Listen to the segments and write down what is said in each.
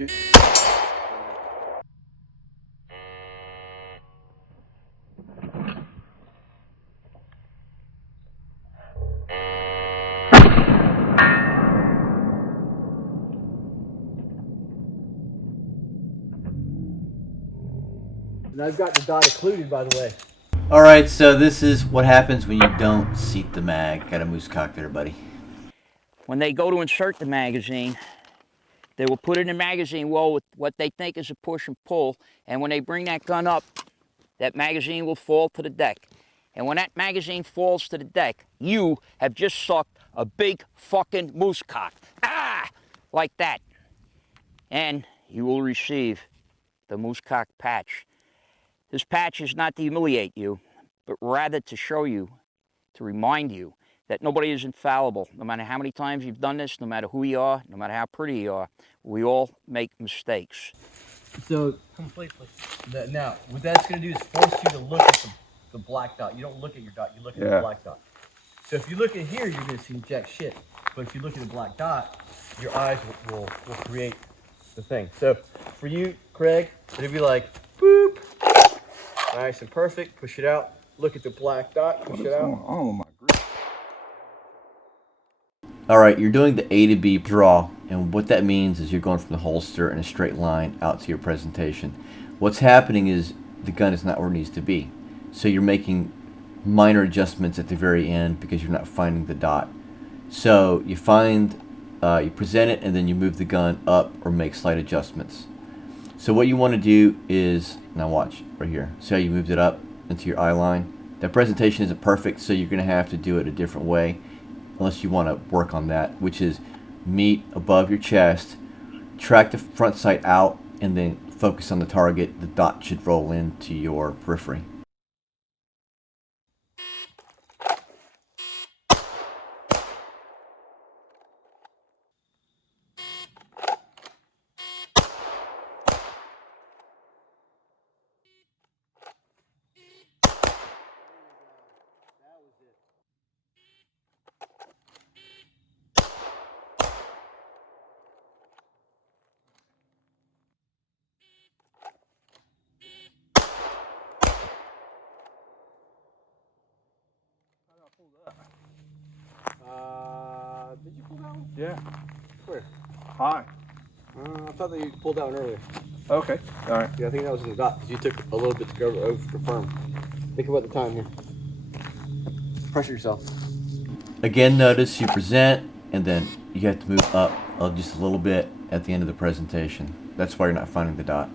And I've got the dot occluded, by the way. Alright, so this is what happens when you don't seat the mag. Got a moose cock there, buddy. When they go to insert the magazine, they will put it in the magazine well with what they think is a push and pull, and when they bring that gun up, that magazine will fall to the deck. And when that magazine falls to the deck, you have just sucked a big fucking moose cock. Ah! Like that. And you will receive the moose cock patch. This patch is not to humiliate you, but rather to show you, to remind you that nobody is infallible. No matter how many times you've done this, no matter who you are, no matter how pretty you are, we all make mistakes. So, completely. Now, what that's going to do is force you to look at the black dot. You don't look at your dot, you look at the black dot. So if you look at here, you're going to see jack shit. But if you look at the black dot, your eyes will create the thing. So for you, Craig, it'll be like, boop. Nice and perfect. Push it out. Look at the black dot. Push it out. Oh my God. Alright, you're doing the A to B draw, and what that means is you're going from the holster in a straight line out to your presentation. What's happening is the gun is not where it needs to be. So you're making minor adjustments at the very end because you're not finding the dot. So you find, you present it, and then you move the gun up or make slight adjustments. So what you want to do is, now watch right here. See how you moved it up into your eye line? That presentation isn't perfect, so you're going to have to do it a different way, unless you want to work on that, which is meet above your chest, track the front sight out, and then focus on the target. The dot should roll into your periphery. Did you pull that one? Yeah. Where? Hi. I thought that you pulled that one earlier. Okay. All right. Yeah, I think that was in the dot because you took a little bit to go over to confirm. Think about the time here. Pressure yourself. Again, notice you present, and then you have to move up just a little bit at the end of the presentation. That's why you're not finding the dot.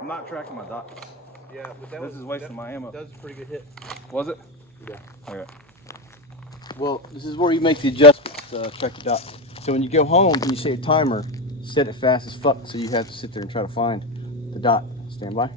I'm not tracking my dot. Yeah, but that This is wasting my ammo. That was a pretty good hit. Was it? Yeah. Okay. Well, this is where you make the adjustments to track the dot. So when you go home and you set your timer, set it fast as fuck so you have to sit there and try to find the dot. Stand by.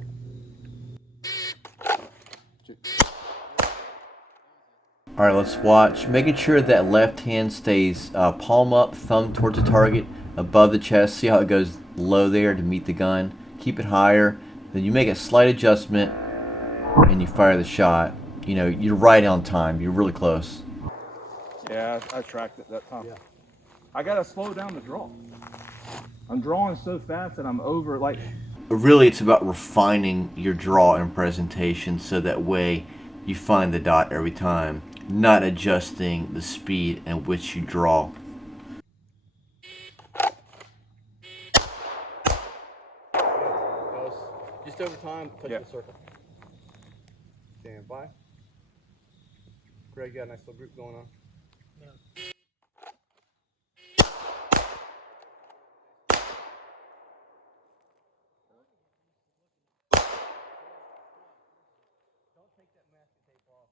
Alright, let's watch. Making sure that left hand stays palm up, thumb towards the target, above the chest. See how it goes low there to meet the gun. Keep it higher. Then you make a slight adjustment and you fire the shot. You know, you're right on time. You're really close. Yeah, I tracked it that time. Yeah. I gotta slow down the draw. I'm drawing so fast that I'm over, like... Really, it's about refining your draw and presentation so that way you find the dot every time, not adjusting the speed at which you draw. Just over time, touch Yeah. the circle. Stand by. Greg, got a nice little group going on. Yeah. Don't take that masking tape off.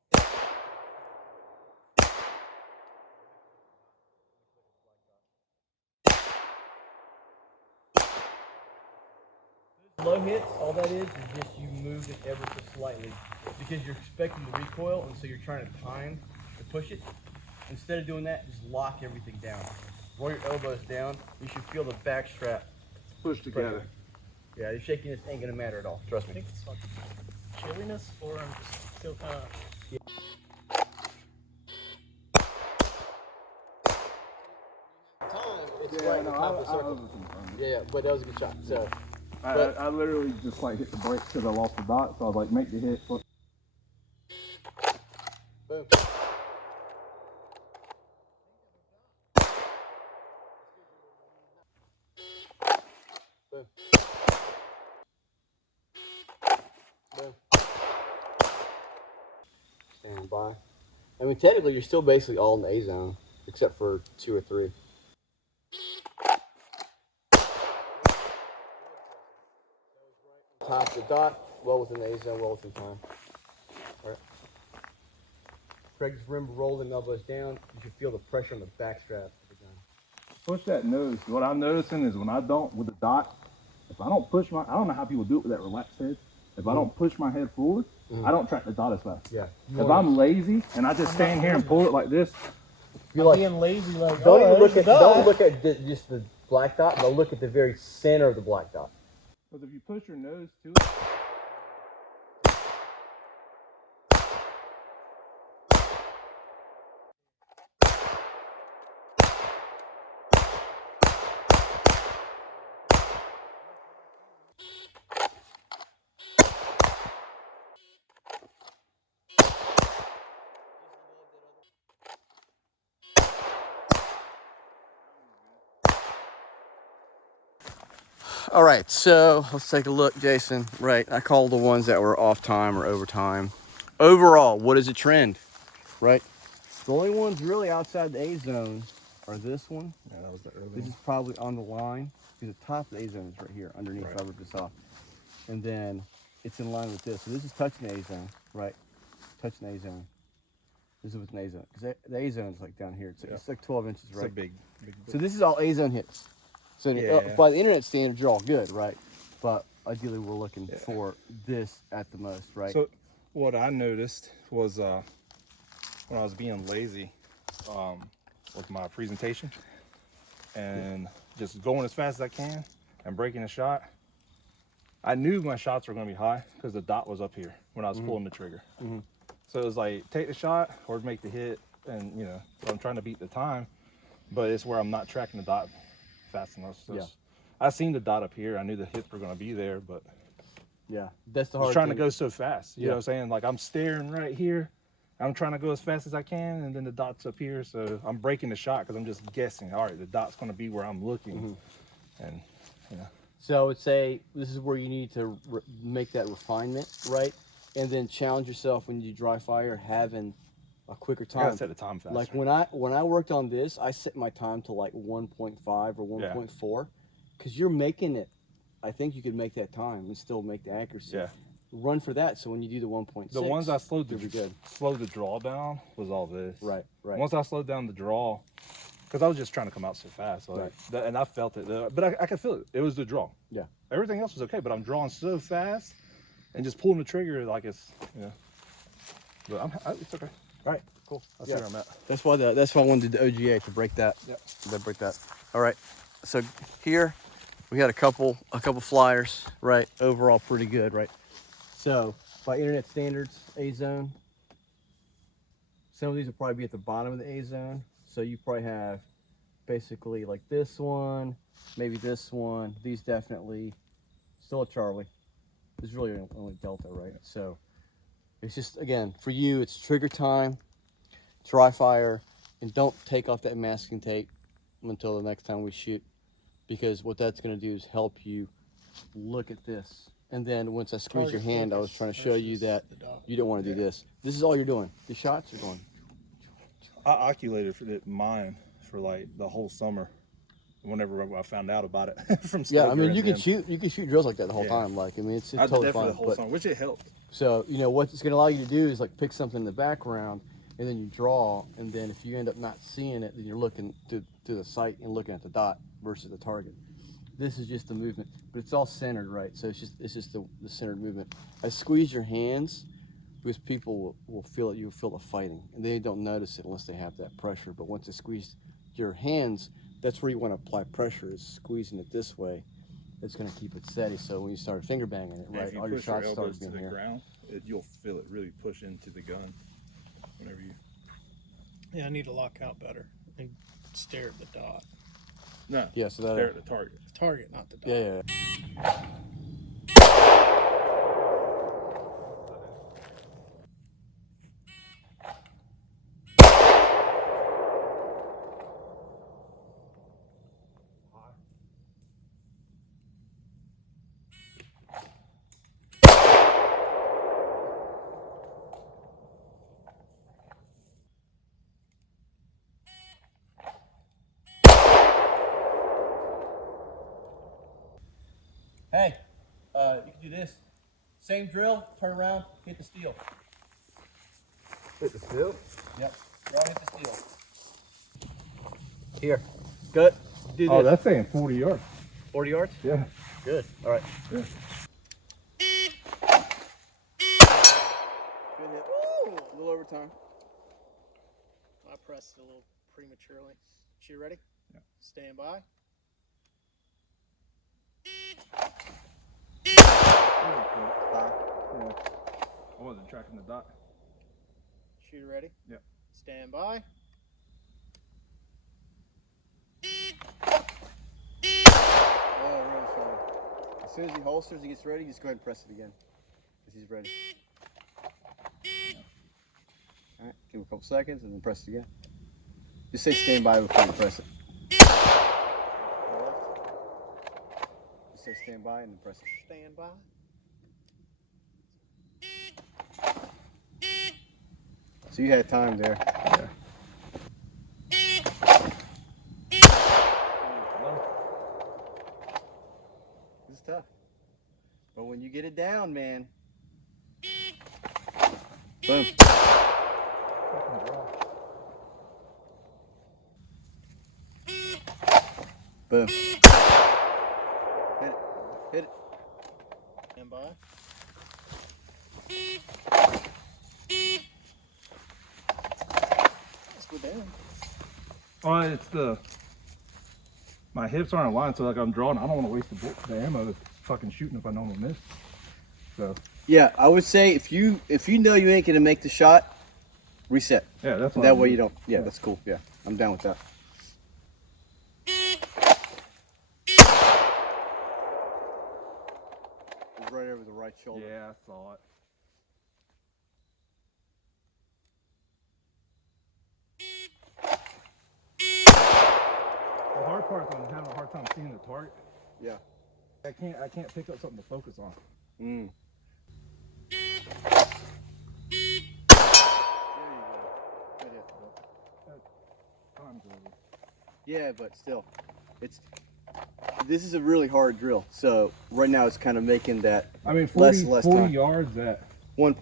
Low hits, all that is just you move it ever so slightly because you're expecting the recoil, and so you're trying to time to push it. Instead of doing that, just lock everything down. Roll your elbows down. You should feel the back strap Push together. Yeah, your shakiness ain't gonna matter at all. Trust me. I think it's like chilliness, or I'm just still kind of It's Yeah, right in no, the top of the circle. Yeah, but that was a good shot. So I literally just like hit the brakes because I lost the dot, so I was like, make the hit. boom. Boom. Boom. Stand by. I mean, technically, you're still basically all in the A zone, except for 2 or 3. Top of the dot, well within the A zone, well within time. All right. Craig, just remember, roll the elbows down. You should feel the pressure on the back strap of the gun. Push that nose. What I'm noticing is when I don't, with the dot, if I don't push I don't know how people do it with that relaxed head. If I don't push my head forward, I don't track the dot as fast. Yeah. If I'm lazy and I just stand here and pull it like this, You're like, being lazy, like, don't oh, even look there's at the dot. don't look at just the black dot, but look at the very center of the black dot. because if you push your nose to it, All right, so let's take a look, Jason. Right, I called the ones that were off time or overtime. Overall, what is the trend? Right, the only ones really outside the A zone are this one. yeah, that was the early This one. is probably on the line because the top of the A zone is right here underneath. Right. If I rip this off, and then it's in line with this. So this is touching the A zone, right? Touching the A zone. This is with an A zone because the A zone is like down here. It's like 12 inches, right? It's a big. So this is all A zone hits. So Yeah. by the internet standards, you're all good, right? But ideally, we're looking Yeah. for this at the most, right? So what I noticed was when I was being lazy with my presentation and just going as fast as I can and breaking a shot, I knew my shots were going to be high because the dot was up here when I was pulling the trigger. So it was like, take the shot or make the hit, and you know, so I'm trying to beat the time, but it's where I'm not tracking the dot fast enough. So Yeah. I seen the dot up here. I knew the hits were going to be there, but Yeah, that's the I hard was trying thing. to go so fast. You Yeah. know what I'm saying? Like I'm staring right here. I'm trying to go as fast as I can, and then the dot's up here. So I'm breaking the shot because I'm just guessing. All right, the dot's going to be where I'm looking. And, you know. So I would say this is where you need to make that refinement, right? And then challenge yourself when you dry fire, having a quicker I gotta time. set the time faster. Like when I worked on this, I set my time to like 1.5 or 1.4 because you're making it. I think you could make that time and still make the accuracy. Yeah. Run for that. So when you do the 1.6, The ones I slowed you'll be good. the draw down was all this. Right, right. Once I slowed down the draw, because I was just trying to come out so fast, so and I felt it. But I could feel it. It was the draw. Yeah. Everything else was okay, but I'm drawing so fast and just pulling the trigger like it's, you know. But it's okay. All right, cool. I'll see where I'm at. That's why I wanted the OGA to break that. Yep. To break that. All right. So here we had a couple flyers, right? Overall pretty good, right? So by internet standards, A zone. Some of these will probably be at the bottom of the A zone. So you probably have basically like this one, maybe this one. These definitely still a Charlie. There's really only Delta, right? So it's just, again, for you, it's trigger time, dry fire, and don't take off that masking tape until the next time we shoot, because what that's going to do is help you look at this. And then once I squeeze your hand, I was trying to show you that you don't want to do this. This is all you're doing. The shots are going. I oculated for mine for like the whole summer. Whenever I found out about it from Yeah, I mean, Stoker you and can shoot drills like that the whole Yeah. time. Like, I mean, it's I did totally that for fine. the whole But- summer, which it helped. So, you know, what it's going to allow you to do is like pick something in the background and then you draw. And then if you end up not seeing it, then you're looking to the sight and looking at the dot versus the target. This is just the movement, but it's all centered, right? So it's just the centered movement. I squeeze your hands because people will feel it. You feel the fighting, and they don't notice it unless they have that pressure. But once I squeeze your hands, that's where you want to apply pressure, is squeezing it this way. It's going to keep it steady. So when you start finger banging it, And right, if you all your push your shots start elbows to being the here. ground, you'll feel it really push into the gun. Whatever you. Yeah, I need to lock out better and stare at the dot. No. Yeah, so Stare at the target. The target, not the dot. Yeah. Hey, you can do this. Same drill, turn around, hit the steel. Hit the steel. Yep, go on, hit the steel. Here, good. Do this. Oh, that's saying 40 yards. 40 yards? Yeah. Good, all right. Yeah. Good hit. Woo! A little overtime. I pressed it a little prematurely. She ready? Yeah. Stand by. Yeah. I wasn't tracking the dot. Shooter ready? Yep. Stand by. Oh, really sorry. As soon as he holsters, he gets ready, just go ahead and press it again. Because he's ready. Alright, give him a couple seconds and then press it again. Just say stand by before you press it. Just say stand by and then press it. Stand by. So you had time there. Yeah. This is tough. But when you get it down, man. Boom. Boom. Hit it. Hit it. Stand by. Let's go down. Oh, it's my hips aren't aligned, so like I'm drawing. I don't want to waste the ammo that's fucking shooting if I know I'm gonna miss. So Yeah, I would say if you know you ain't gonna make the shot, reset. yeah, that's what That I'm way doing. you don't. Yeah, that's cool. Yeah, I'm down with that. It was right over the right shoulder. Yeah, I saw it. The hard part is I'm having a hard time seeing the target. Yeah. I can't pick up something to focus on. Mm. There you go. Good hit. Time's over. Yeah, but still, this is a really hard drill. So right now it's kind of making that I mean, less 40 time. yards at about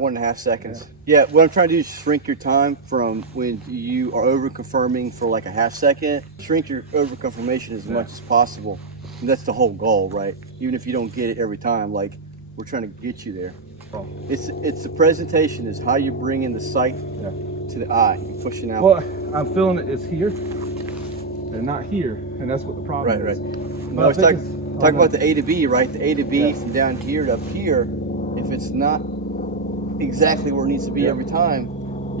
1.5 seconds. Yeah, what I'm trying to do is shrink your time from when you are over confirming for like a half second. Shrink your over confirmation as much as possible. And that's the whole goal, right? Even if you don't get it every time, like we're trying to get you there. Oh. It's the presentation is how you bring in the sight Yeah. to the eye. You're pushing out. Well, I'm feeling it's here and not here, and that's what the problem Right, is. right. But No, I let's think talk it's talk on about the- the A to B, right? The A to B Yeah. from down here to up here. If it's not exactly where it needs to be Yeah. every time,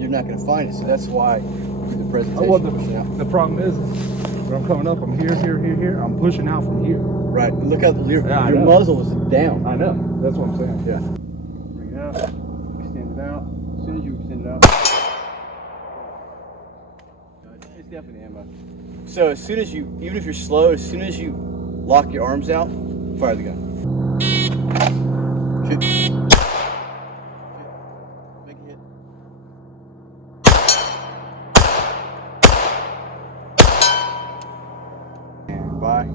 you're not going to find it. So that's why the presentation Oh, well, pushing out. the problem is when I'm coming up, I'm here. I'm pushing out from here. Right. Look how your Yeah, I know. muzzle is down. I know. That's what I'm saying. Yeah. Bring it out. Extend it out. As soon as you extend it out. It's definitely ammo. So as soon as you, even if you're slow, as soon as you lock your arms out, fire the gun. Shoot. Make a hit. And bye.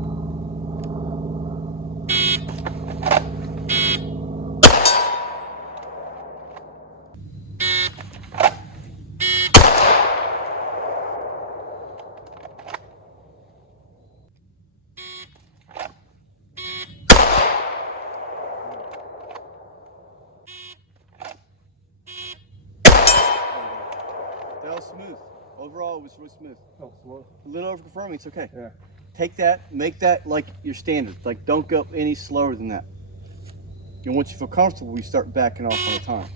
That was smooth. Overall, it was really smooth. Oh, slow. A little over confirming, it's okay. Yeah. Take that, make that like your standard. Like, don't go any slower than that. And once you feel comfortable, you start backing off on the time.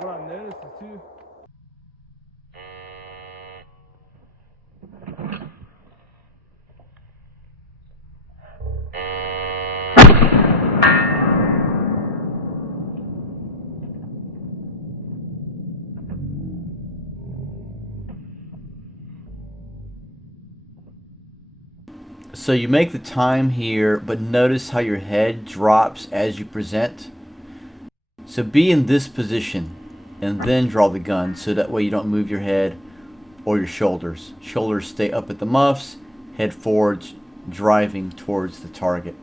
What I noticed is too. So you make the time here, but notice how your head drops as you present. So be in this position and then draw the gun, so that way you don't move your head or your shoulders. Shoulders stay up at the muffs, head forwards, driving towards the target.